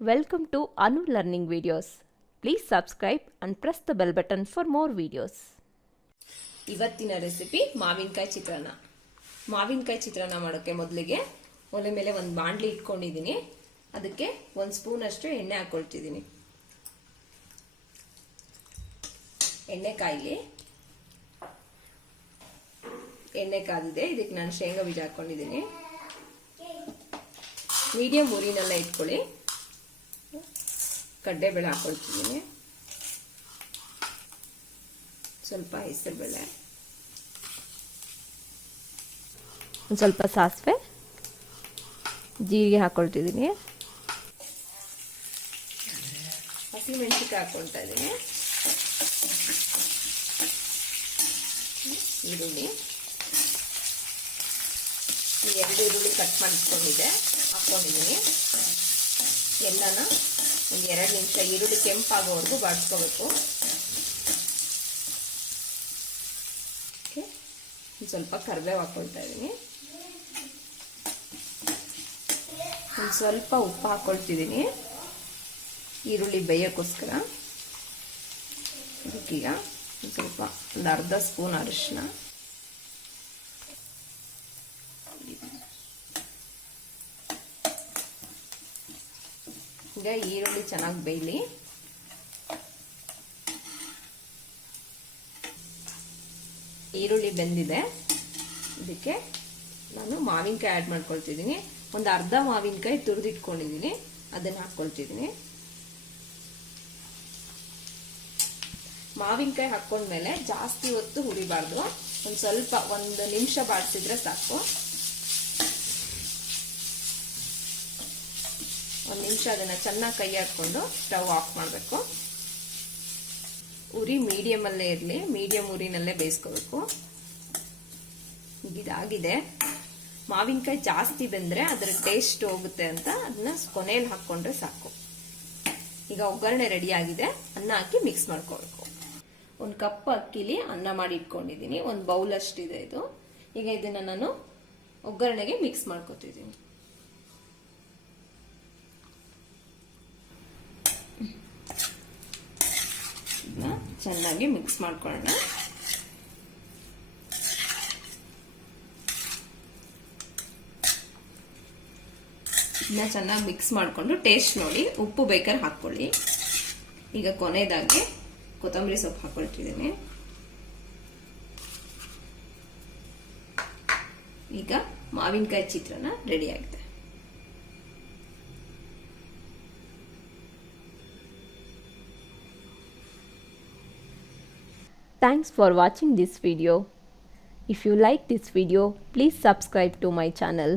Welcome to Anu Learning Videos. Please subscribe and press the bell button for more videos. ಇವತ್ತಿನ recipe ಮಾವಿನಕಾಯಿ ಚಿತ್ರಾನ್ನ. ಮಾವಿನಕಾಯಿ ಚಿತ್ರಾನ್ನ ಮಾಡೋಕ್ಕೆ ಮೊದಲಿಗೆ ಒಲೆ ಮೇಲೆ ಒಂದು ಬಾಣಲಿ ಇಟ್ಕೊಂಡಿದ್ದೀನಿ. ಅದಕ್ಕೆ 1 ಸ್ಪೂನ್ ಅಷ್ಟು ಎಣ್ಣೆ ಹಾಕೊಳ್ತಿದ್ದೀನಿ. ಎಣ್ಣೆ ಕಾಯಿಲಿ. ಎಣ್ಣೆ ಕಾದಿದೆ. ಇದಕ್ಕೆ ನಾನು ಶೇಂಗಾ ಬೀಜ ಹಾಕೊಂಡಿದ್ದೀನಿ. ಮೀಡಿಯಂ ಉರಿನೆಲ್ಲ ಇಟ್ಕೊಳ್ಳಿ. ಕಡ್ಲೆಬೇಳೆ ಹಾಕೊಳ್ತಿದ್ದೀನಿ. ಸ್ವಲ್ಪ ಹೆಸರುಬೇಳೆ, ಒಂದು ಸ್ವಲ್ಪ ಸಾಸಿವೆ, ಜೀರಿಗೆ ಹಾಕೊಳ್ತಿದ್ದೀನಿ. ಹಸಿಮೆಣಸಿನಕಾಯಿ ಹಾಕೊಳ್ತಾ ಇದ್ದೀನಿ. ಈರುಳ್ಳಿ, ಈ 2 ಈರುಳ್ಳಿ ಕಟ್ ಮಾಡಿಟ್ಕೊಂಡಿದ್ದೆ ಹಾಕ್ಕೊಂಡಿದ್ದೀನಿ. ಎಲ್ಲನ ಒಂದು 2 ನಿಮಿಷ ಈರುಳ್ಳಿ ಕೆಂಪಾಗೋವರೆಗೂ ಬಾಡಿಸ್ಕೋಬೇಕು. ಸ್ವಲ್ಪ ಕರಿಬೇವು ಹಾಕೊಳ್ತಾ ಇದ್ದೀನಿ. ಒಂದು ಸ್ವಲ್ಪ ಉಪ್ಪು ಹಾಕೊಳ್ತಿದ್ದೀನಿ ಈರುಳ್ಳಿ ಬೇಯೋಕ್ಕೋಸ್ಕರ. ಇದಕ್ಕೀಗ ಸ್ವಲ್ಪ ಒಂದು ಅರ್ಧ ಸ್ಪೂನ್ ಅರಿಶಿನ, ಈಗ ಈರುಳ್ಳಿ ಚೆನ್ನಾಗಿ ಬೇಯಲಿ. ಈರುಳ್ಳಿ ಬೆಂದಿದೆ. ಇದಕ್ಕೆ ನಾನು ಮಾವಿನಕಾಯಿ ಆ್ಯಡ್ ಮಾಡ್ಕೊಳ್ತಿದ್ದೀನಿ. ಒಂದು ಅರ್ಧ ಮಾವಿನಕಾಯಿ ತುರಿದಿಟ್ಕೊಂಡಿದ್ದೀನಿ, ಅದನ್ನು ಹಾಕ್ಕೊಳ್ತಿದ್ದೀನಿ. ಮಾವಿನಕಾಯಿ ಹಾಕ್ಕೊಂಡ್ಮೇಲೆ ಜಾಸ್ತಿ ಹೊತ್ತು ಹುರಿಬಾರ್ದು. ಒಂದು ಸ್ವಲ್ಪ 1 ನಿಮಿಷ ಬಾಡಿಸಿದ್ರೆ ಸಾಕು. 1 ನಿಮಿಷ ಅದನ್ನು ಚೆನ್ನಾಗಿ ಕೈ ಹಾಕ್ಕೊಂಡು ಸ್ಟವ್ ಆಫ್ ಮಾಡಬೇಕು. ಉರಿ ಮೀಡಿಯಮಲ್ಲೇ ಇರಲಿ, ಮೀಡಿಯಂ ಉರಿನಲ್ಲೇ ಬೇಯಿಸ್ಕೋಬೇಕು. ಇದಾಗಿದೆ. ಮಾವಿನಕಾಯಿ ಜಾಸ್ತಿ ಬೆಂದ್ರೆ ಅದರ ಟೇಸ್ಟ್ ಹೋಗುತ್ತೆ ಅಂತ ಅದನ್ನ ಕೊನೆಯಲ್ಲಿ ಹಾಕ್ಕೊಂಡ್ರೆ ಸಾಕು. ಈಗ ಒಗ್ಗರಣೆ ರೆಡಿ ಆಗಿದೆ. ಅನ್ನ ಹಾಕಿ ಮಿಕ್ಸ್ ಮಾಡ್ಕೋಬೇಕು. 1 ಕಪ್ ಅಕ್ಕಿಲಿ ಅನ್ನ ಮಾಡಿ ಇಟ್ಕೊಂಡಿದ್ದೀನಿ. 1 ಬೌಲ್ ಅಷ್ಟಿದೆ ಇದು. ಈಗ ಇದನ್ನ ನಾನು ಒಗ್ಗರಣೆಗೆ ಮಿಕ್ಸ್ ಮಾಡ್ಕೋತಿದ್ದೀನಿ. ಚೆನ್ನಾಗಿ ಮಿಕ್ಸ್ ಮಾಡ್ಕೊಳ್ಳೋಣ. ಇದನ್ನ ಚೆನ್ನಾಗಿ ಮಿಕ್ಸ್ ಮಾಡಿಕೊಂಡು ಟೇಸ್ಟ್ ನೋಡಿ, ಉಪ್ಪು ಬೇಕಾದ್ರೆ ಹಾಕ್ಕೊಳ್ಳಿ. ಈಗ ಕೊನೆಯದಾಗಿ ಕೊತ್ತಂಬರಿ ಸೊಪ್ಪು ಹಾಕೊಳ್ತಿದ್ದೀನಿ. ಈಗ ಮಾವಿನಕಾಯಿ ಚಿತ್ರಾನ್ನ ರೆಡಿ ಆಗಿದೆ. Thanks for watching this video. If you like this video, please subscribe to my channel.